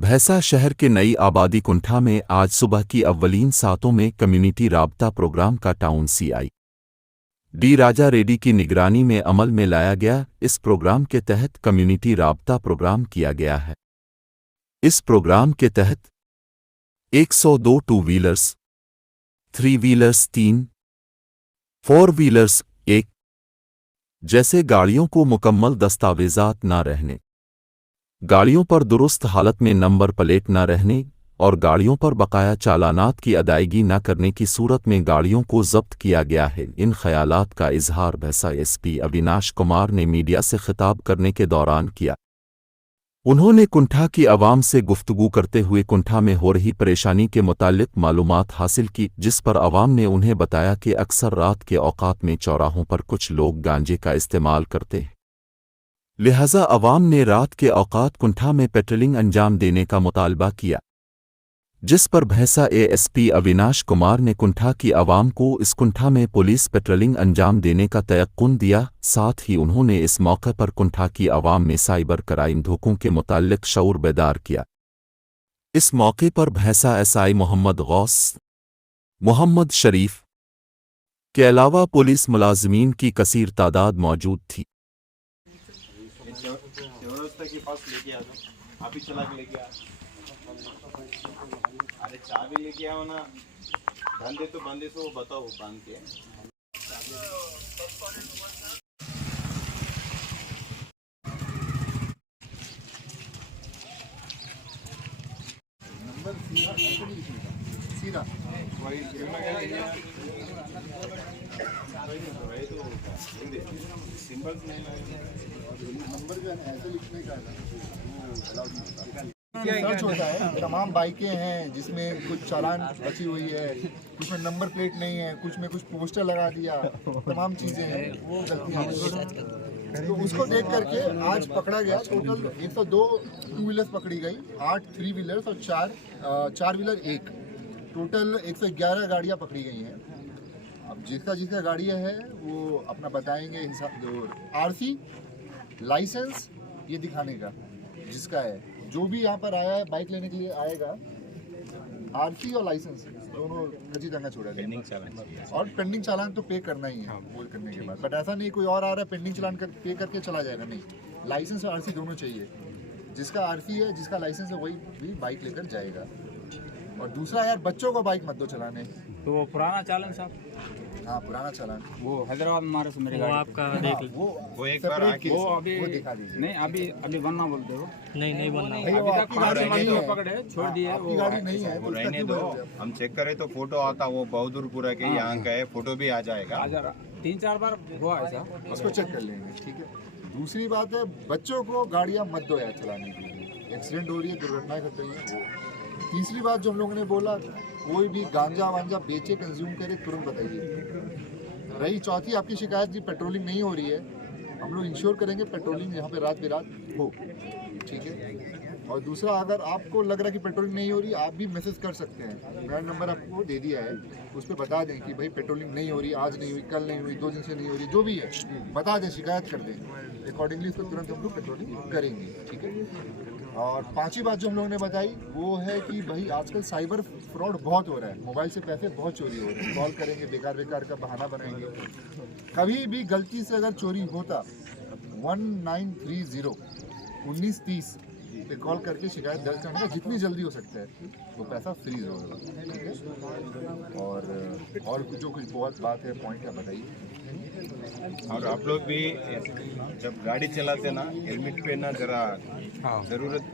भैंसा शहर के नई आबादी कुंठा में आज सुबह की अव्वलीन सातों में कम्युनिटी राबता प्रोग्राम का टाउन सीआई डी राजा रेड्डी की निगरानी में अमल में लाया गया। इस प्रोग्राम के तहत कम्युनिटी राबता प्रोग्राम किया गया है। इस प्रोग्राम के तहत 102 टू व्हीलर्स, 3 व्हीलर्स 3, 4 व्हीलर्स 1 जैसे गाड़ियों को मुकम्मल दस्तावेजात न रहने, गाड़ियों पर दुरुस्त हालत में नंबर प्लेट न रहने और गाड़ियों पर बकाया चालानात की अदायगी न करने की सूरत में गाड़ियों को जब्त किया गया है। इन ख्यालात का इजहार भैंसा एसपी अविनाश कुमार ने मीडिया से खिताब करने के दौरान किया। उन्होंने कुंठा की आवाम से गुफ्तगू करते हुए कुंठा में हो रही परेशानी के मुताल्लिक मालूमात हासिल की, जिस पर आवाम ने उन्हें बताया कि अक्सर रात के औकात में चौराहों पर कुछ लोग गांजे का इस्तेमाल करते हैं, लिहाजा आवाम ने रात के औकात कुंठा में पेट्रोलिंग अंजाम देने का मुतालबा किया, जिस पर भैंसा एएसपी अविनाश कुमार ने कुंठा की आवाम को इस कुंठा में पुलिस पेट्रोलिंग अंजाम देने का तयक्कुन दिया। साथ ही उन्होंने इस मौके पर कुंठा की आवाम में साइबर क्राइम धोखों के मुताल्लिक शऊर बेदार किया। इस मौके पर भैंसा एसआई मोहम्मद गौस, मोहम्मद शरीफ के अलावा पुलिस मुलाजमीन की कसीर तादाद मौजूद थी। के पास लेके आ जाओ, आप ही चला के लेके आ। अरे चाबी लेके आओ ना, बंदे तो बताओ बांध के। नंबर सीधा वही सिंबल्स नहीं नंबर जो है ऐसे लिखने का सर्च होता है। तमाम बाइकें हैं जिसमें कुछ चालान बची हुई है, कुछ में नंबर प्लेट नहीं है, कुछ में कुछ पोस्टर लगा दिया, तमाम चीज़ें हैं, वो गलतियाँ। तो उसको देख करके आज पकड़ा गया। टोटल 102 टू व्हीलर्स पकड़ी गई, 8 3 व्हीलर्स और 4 व्हीलर 1, टोटल 111 गाड़ियाँ पकड़ी गई हैं। अब जिसका गाड़ी है वो अपना बताएंगे हिसाब। आरसी लाइसेंस ये दिखाने का जिसका है, जो भी यहाँ पर आया है बाइक लेने के लिए आएगा, आरसी और लाइसेंस दोनों कच्ची दंगा छोड़ा गया। और पेंडिंग चालान तो पे करना ही है वो करने के बाद, बट ऐसा नहीं कोई और आ रहा है पेंडिंग चालान पे करके चला जाएगा, नहीं, लाइसेंस और आरसी दोनों चाहिए। जिसका आरसी है जिसका लाइसेंस है वही भी बाइक लेकर जाएगा। और दूसरा यार, बच्चों को बाइक मत दो चलाने। तो वो पुराना चालान साहब, हाँ पुराना चालान, वो हैदराबाद में मारे मेरे गाड़ी आपका देख वो एक बार आके वो अभी वो दिखा दीजिए। नहीं, अभी बनना बोलते हो। नहीं बनना। अभी तक गाड़ी नहीं है, पकड़े छोड़ दिए, आपकी गाड़ी नहीं है, वो रहने दो। हम चेक करें तो फोटो आता, वो बहादुरपुरा के यहाँ का है, फोटो भी आ जाएगा। आ जा रहा 3-4 बार हुआ ऐसा, उसको चेक कर लेंगे, ठीक है। दूसरी बात है, बच्चों को गाड़ियाँ मत दो यार चलाने के लिए, एक्सीडेंट हो रही है, दुर्घटनाएं घट रही है वो। तीसरी बात जो हम लोगों ने बोला, कोई भी गांजा वांजा बेचे कंज्यूम करे तुरंत बताइए। रही चौथी आपकी शिकायत जी पेट्रोलिंग नहीं हो रही है, हम लोग इंश्योर करेंगे पेट्रोलिंग यहाँ पे रात बेरात हो, ठीक है। और दूसरा, अगर आपको लग रहा है कि पेट्रोलिंग नहीं हो रही, आप भी मैसेज कर सकते हैं, मेरा नंबर आपको दे दिया है, उस पर बता दें कि भाई पेट्रोलिंग नहीं हो रही, आज नहीं हुई, कल नहीं हुई, 2 दिन से नहीं हो रही, जो भी है बता दें, शिकायत कर दें, अकॉर्डिंगली उसको तुरंत हम लोग पेट्रोलिंग करेंगे, ठीक है। और पांचवी बात जो हम लोगों ने बताई वो है कि भाई आजकल साइबर फ्रॉड बहुत हो रहा है, मोबाइल से पैसे बहुत चोरी हो रहे हैं, कॉल करेंगे, बेकार का बहाना बनाएंगे। कभी भी गलती से अगर चोरी होता 1930 1930 पे कॉल करके शिकायत दर्ज करने का, जितनी जल्दी हो सकता है वो पैसा फ्रीज होगा, ठीक है। और जो कुछ बहुत बात है पॉइंट है बताइए। और आप लोग भी जब गाड़ी चलाते ना हेलमेट पहनना जरा जरूरत